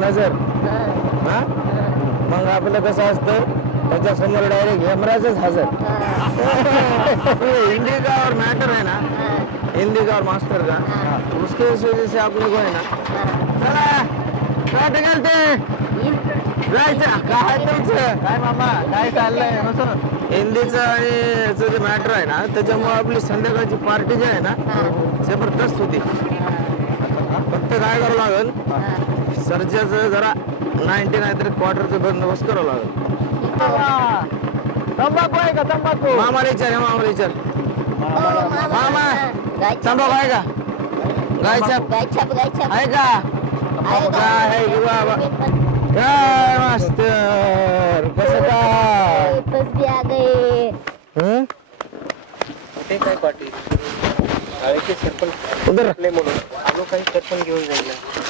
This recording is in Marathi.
नजर. हा? मग आपलं कसं असतं? त्याच्यासमोर डायरेक्ट यमराजच हजर. हिंदी का और मैटर है. ना हिंदी का और मास्टर का उसके वजह से आप लोग है. ना चला कुठे गेलते जायचं. काय तुमचं? काय मामा? काय चाललंय? हिंदीचं आणि याचं जे मॅटर आहे ना त्याच्यामुळे आपली संध्याकाळची पार्टी जी आहे ना जबरदस्त होती. फक्त काय करावं लागेल? सर्जाचं जरा नाईन्टी नाही तरी क्वार्टरचं बंदोबस्त करावं लागेल. तंबाखू आहे का तंबाखू? मामाला विचार हे मामाला विचार. मामा तंबाखू आहे का? गायचा गायछाप गायछाप आहे का? काय आहे की बाबा काय मास्तर. कसं काय? बस भी आ गए हं? ते काय उधर. आपले म्हणून. जो काही सरपंच घेऊन जाईल